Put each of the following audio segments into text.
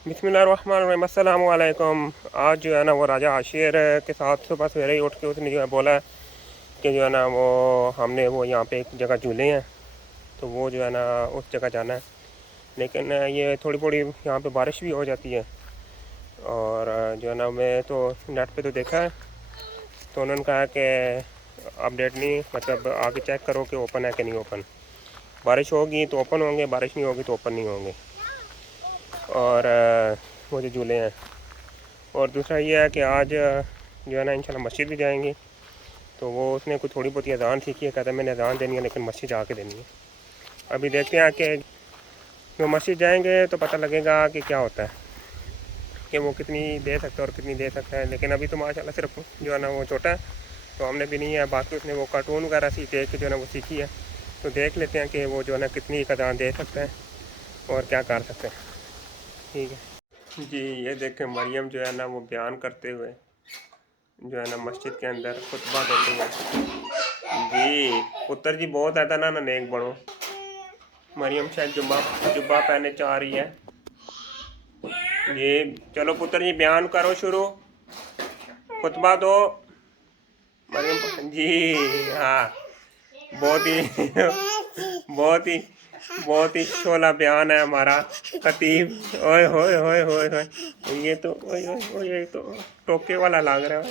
बिस्मिल्लाहिर्रहमानिर्रहीम, अस्सलाम वालेकुम। आज जो है ना वो राजा आशिर के साथ सुबह सवेरे ही उठ के उसने जो है बोला कि जो है ना वो हमने वो यहाँ पे एक जगह झूले हैं तो वो जो है ना उस जगह जाना है। लेकिन ये थोड़ी थोड़ी यहाँ पे बारिश भी हो जाती है और जो है ना मैं तो नेट पे तो देखा है तो उन्होंने कहा कि अपडेट नहीं, मतलब आगे चेक करो कि ओपन है कि नहीं ओपन। बारिश होगी तो ओपन होंगे, बारिश नहीं होगी तो ओपन नहीं होंगे। और वो जो झूले हैं, और दूसरा ये है कि आज जो है ना इंशाल्लाह मस्जिद भी जाएंगे तो वो उसने कुछ थोड़ी बहुत अज़ान सीखी है, कहता है मैंने अज़ान देनी है लेकिन मस्जिद जाके देनी है। अभी देखते हैं कि जो मस्जिद जाएंगे तो पता लगेगा कि क्या होता है, कि वो कितनी दे सकता है और कितनी दे सकता है। लेकिन अभी तो माशाल्लाह सिर्फ जो है ना वो छोटा है तो हमने भी नहीं है, बाकी उसने वो कार्टून वगैरह सी देख के जो है ना वो सीखी है। तो देख लेते हैं कि वो जो है ना कितनी अज़ान दे सकता है और क्या कर सकते हैं। ठीक है जी। ये देखें मरियम जो है ना वो बयान करते हुए जो है ना मस्जिद के अंदर खुतबा देते हुए। जी पुत्र जी बहुत आता ना नेक बड़ो। मरियम शायद जुब्बा जुब्बा पहने चाह रही है। ये चलो पुत्र जी बयान करो शुरू, खुतबा दो मरियम जी। हाँ बहुत ही बहुत ही शोला बयान है हमारा खतीब। ओए होए होए होए होए, ये तो ओए ओए ओए, ये तो टोके वाला लाग रहा है,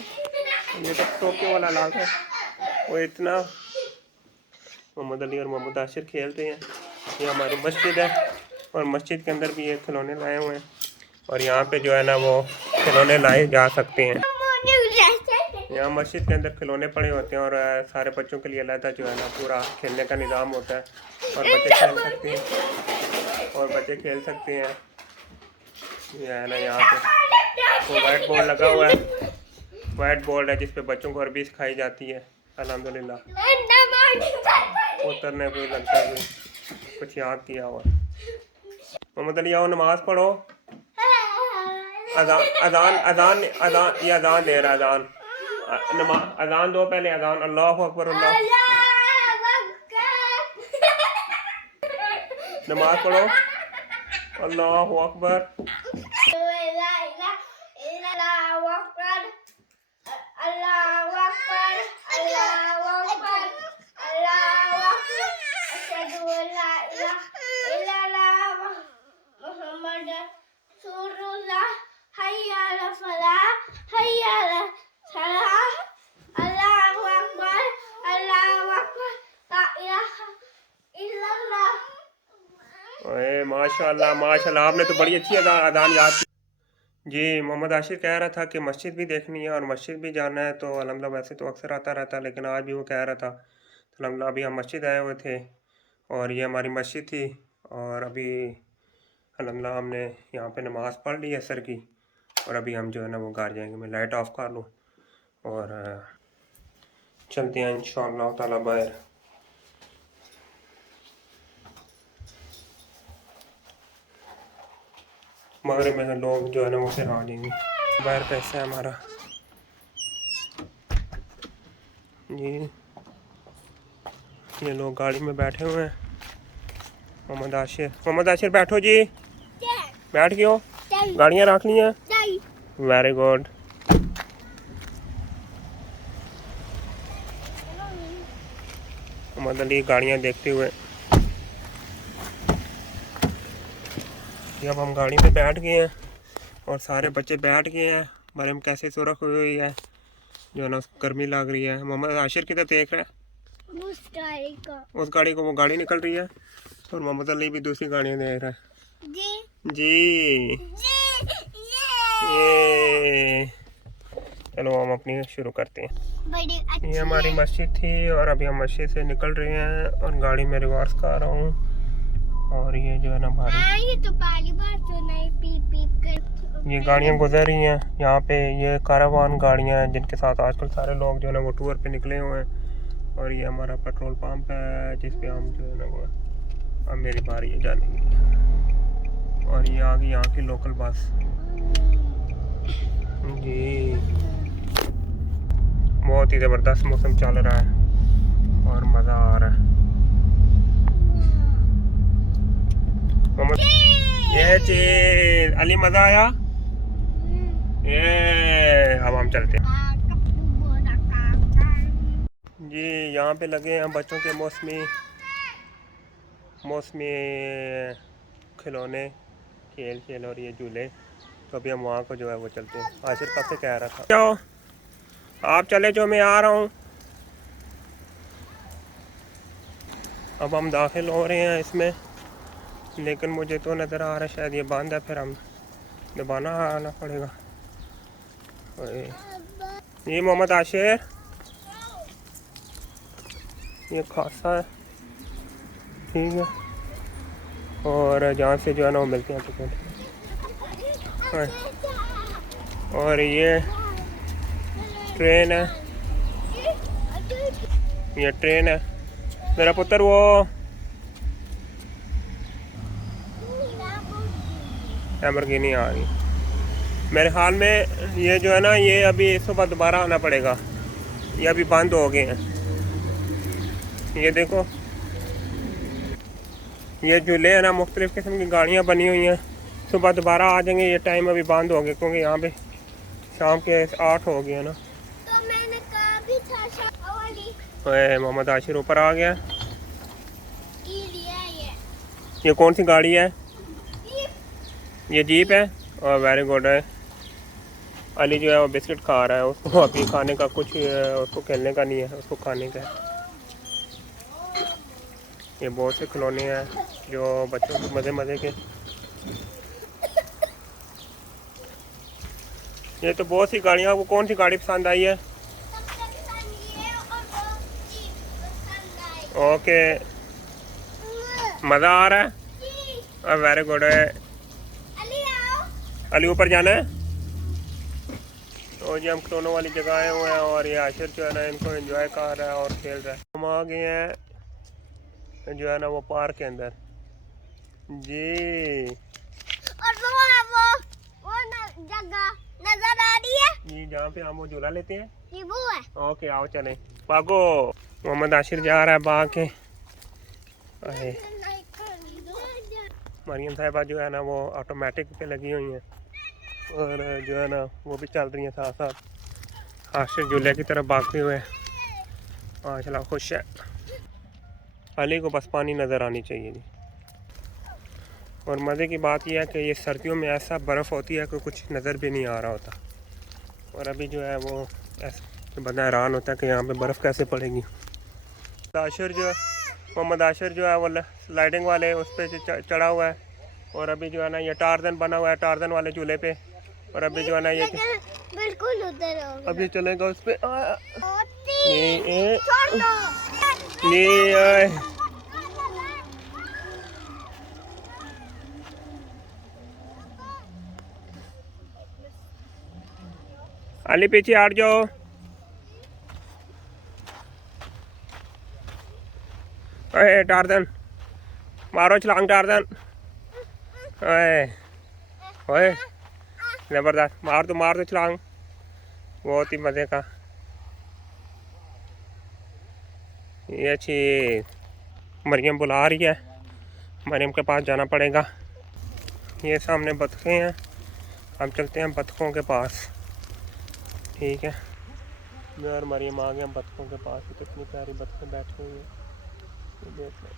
ये तो टोके वाला लाग रहा है। वो इतना मोहम्मद अली और मोहम्मद आशिर खेलते हैं। ये हमारी मस्जिद है और मस्जिद के अंदर भी ये खिलौने लाए हुए हैं और यहाँ पे जो है ना वो खिलौने लाए जा सकते हैं। यहाँ मस्जिद के अंदर खिलौने पड़े होते हैं और सारे बच्चों के लिए अलग जो है ना पूरा खेलने का निज़ाम होता है और बच्चे खेल सकते हैं ये है ना यहाँ पे वो वाइट बोर्ड लगा हुआ है, वाइट बोर्ड है जिस पे बच्चों को अरबी सिखाई जाती है। अल्हम्दुलिल्लाह पुत्र ने कोई लगता है कुछ याद किया हुआ। मोहम्मद अली आओ नमाज पढ़ो। अजान अजान अजान अजान ये अजान दे रहा है, अजान अजान दो पहले, अजान अल्लाह अकबर अल्लाह। नमाज पढ़ो अल्लाह अकबर। माशाल्लाह माशाल्लाह, आपने तो बड़ी अच्छी अजान याद की जी। मोहम्मद आशिर कह रहा था कि मस्जिद भी देखनी है और मस्जिद भी जाना है तो अल्हम्दुलिल्लाह वैसे तो अक्सर आता रहता है लेकिन आज भी वो कह रहा था। तो अल्हम्दुलिल्लाह अभी हम मस्जिद आए हुए थे और ये हमारी मस्जिद थी और अभी अल्हम्दुलिल्लाह हमने यहाँ पे नमाज़ पढ़ ली असर की और अभी हम जो है ना वो घर जाएंगे। मैं लाइट ऑफ कर लूँ और चलते हैं इंशाअल्लाह ताला बाहर। मगरिब में लोग जो है ना वो फिर आ जाएंगे। बाहर कैसा है हमारा जी। ये लोग गाड़ी में बैठे हुए हैं। मोहम्मद आशिर बैठो जी। बैठ गए हो, गाड़ियाँ रख ली हैं। Very good. मोहम्मद अली गाड़ियाँ देखते हुए। जब हम गाड़ी में बैठ गए हैं और सारे बच्चे बैठ गए हैं, मरियम कैसे सुरख हुई है जो है ना उसको गर्मी लग रही है। मोहम्मद आशिर किधर देख रहा है, उस गाड़ी को वो गाड़ी निकल रही है और मोहम्मद अली भी दूसरी गाड़ियाँ देख रहा है जी। ये चलो हम अपनी शुरू करते हैं। ये हमारी मस्जिद थी और अभी हम मस्जिद से निकल रहे हैं और गाड़ी में रिवर्स कर रहा हूँ और ये जो है ना भारी ये तो पहली बार सुना है पीप पीप कर। ये गाड़ियाँ गुजर रही हैं यहाँ पे, ये कारावान गाड़ियाँ हैं जिनके साथ आजकल सारे लोग जो है ना वो टूर पे निकले हुए हैं और ये हमारा पेट्रोल पंप है जिस पे हम जो है ना वो अब मेरी बारी है जाने की और ये आ गई यहाँ की लोकल बस जी। बहुत ही ज़बरदस्त मौसम चल रहा है और मज़ा आ रहा है। ये चीज अली, मजा आया। ये अब हम चलते हैं जी। यहाँ पे लगे हैं बच्चों के मौसमी खिलौने, खेल और ये झूले। तो अभी हम वहाँ को जो है वो चलते हैं। आशिर कब से कह रहा था जाओ, आप चले जो, मैं आ रहा हूँ। अब हम दाखिल हो रहे हैं इसमें, लेकिन मुझे तो नज़र आ रहा है शायद ये बंद है, फिर हम दबाना आना पड़ेगा। ये मोहम्मद आशिर, ये खासा है, ठीक है। और जहाँ से जो है ना वो मिलते हैं टिकट। और ये ट्रेन है, ये ट्रेन है मेरा पुत्र। वो लैम्बोर्गिनी आ रही मेरे ख्याल में। ये जो है ना, ये अभी इस सुबह दोबारा आना पड़ेगा, ये अभी बंद हो गए हैं। ये देखो, ये झूले हैं ना, मुख्तलिफ़ किस्म की गाड़ियाँ बनी हुई हैं। सुबह दोबारा आ जाएंगे, ये टाइम अभी बंद हो गया क्योंकि यहाँ पे शाम के 8 हो गए ना। तो मैंने कहा भी था मोहम्मद आशिर ऊपर आ गया। ये ये कौन सी गाड़ी है? ये जीप है। और वेरी गुड है। अली जो है वो बिस्किट खा रहा है, उसको अभी खाने का कुछ, उसको खेलने का नहीं है, उसको खाने का है। ये बहुत से खिलौने हैं जो बच्चों को मज़े मज़े के। ये तो बहुत सी गाड़ियाँ। वो कौन सी गाड़ी पसंद आई है? ओके, मज़ा आ रहा है। वेरी गुड है। अली ऊपर जाना है। और जी हम खिलौनों वाली जगह आए हुए हैं और ये आशिर जो है ना इनको एंजॉय कर रहा है और खेल रहा है। हम आ गए हैं जो है ना वो पार्क के अंदर जी। और वो जगह नजर आ रही है जी, जहाँ पे हम वो झूला लेते हैं, ये वो है। ओके आओ चलें। भागो। मोहम्मद आशिर जा रहा है भाग के। मरियम साहिबा जो है ना वो ऑटोमेटिक पे लगी हुई हैं और जो है ना वो भी चल रही हैं साथ साथ। आशिर झूले की तरफ भागते हुए माशाल्लाह खुश है। अली को बस पानी नज़र आनी चाहिए जी। और मज़े की बात यह है कि ये सर्दियों में ऐसा बर्फ़ होती है कि कुछ नज़र भी नहीं आ रहा होता। और अभी जो है वो ऐसा बंदा हैरान होता है कि यहाँ पे बर्फ़ कैसे पड़ेगी। आशिर जो मोहम्मद आशिर जो है वो स्लाइडिंग वाले उस पर चढ़ा हुआ है। और अभी जो है ना ये टार्जन बना हुआ है, टार्जन वाले झूले पे। और अभी जो है ना ये बिल्कुल उधर हो गया। अभी चलेगा उस पे। अली पीछे हट जाओ। अरे टार्जन मारो छलांग टार्जन। ओए जबरदस्त, मार दो छलांग, बहुत ही मज़े का। ये अच्छी मरियम बुला रही है, मरियम के पास जाना पड़ेगा। ये सामने बतखें हैं, हम चलते हैं बतखों के पास, ठीक है। मैं और मरियम आ गए हम बतखों के पास। कितनी प्यारी बतखें बैठी हुई हैं, देख लो।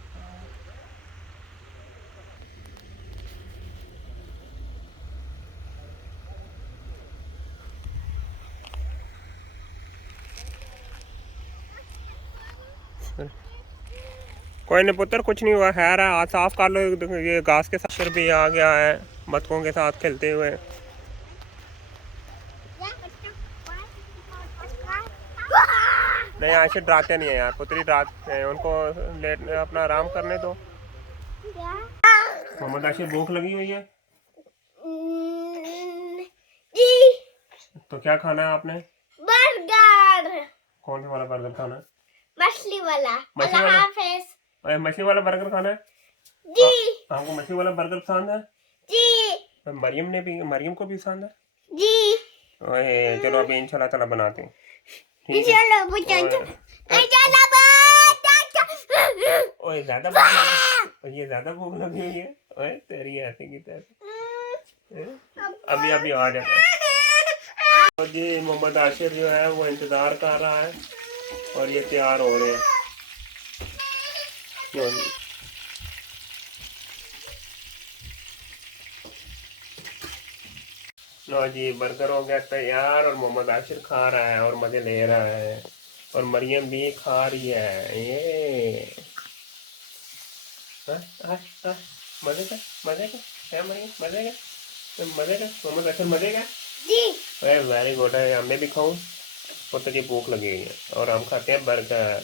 कोई नहीं पुत्र, कुछ नहीं हुआ, खैर है, हाथ साफ कर लो। ये घास के साथ भी आ गया है बतखों के साथ खेलते हुए। नहीं आशिर डराते नहीं है यार, पुत्री डराते हैं, उनको लेट अपना आराम करने दो। मोहम्मद आशिर भूख लगी हुई है जी। तो क्या खाना है आपने? बर्गर। कौन सा वाला बर्गर खाना है? मछली वाला। मछली वाला बर्गर खाना है जी। आपको? मछली वाला बर्गर पसंद है जी। मरियम को भी पसंद है जी। ओए चलो अभी इंशाल्लाह ताला बनाते हैं, ठीक है। इंशाल्लाह ओए ज्यादा और ये ज्यादा भूख लगी हुई है। ओए तेरी ऐसे की तैसे हैं? अभी अभी आ जाता है। और जी मोहम्मद आशिर जो है वो इंतजार कर रहा है और ये तैयार हो रहे हैं। क्यों नहीं? लो जी बर्गर हो गया तैयार और मोहम्मद आशिर खा रहा है और मजे ले रहा है और मरियम भी खा रही है। ये हाँ, हाँ, हाँ, मजे का क्या मरियम मजे का मजे का मोहम्मद आशिर मजे का। जी अरे वेरी गुड है। मैं भी खाऊं और तुझे भूख लगी हुई है और हम खाते हैं बर्गर।